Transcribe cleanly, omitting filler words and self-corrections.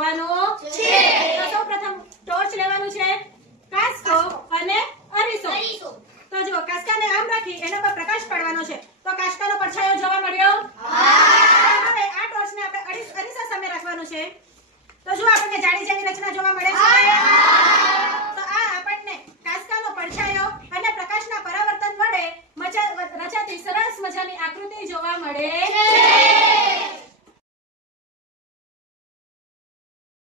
જોવાનો છે। તો સૌપ્રથમ ટોર્ચ લેવાનું છે, કાસ્કો અને અરીસો। તો જો કાસ્કાને આમ રાખી એના પર પ્રકાશ પાડવાનો છે, તો કાસ્કાનો પડછાયો જોવા મળ્યો। હવે આ ટોર્ચને આપણે અરીસા સામે રાખવાનું છે, તો જો આપણને જાડી જેવી રચના જોવા મળે છે। તો આ આપણને કાસ્કાનો પડછાયો અને પ્રકાશના પરાવર્તન વડે રચાતી સરસ મજાની આકૃતિ જોવા મળે છે।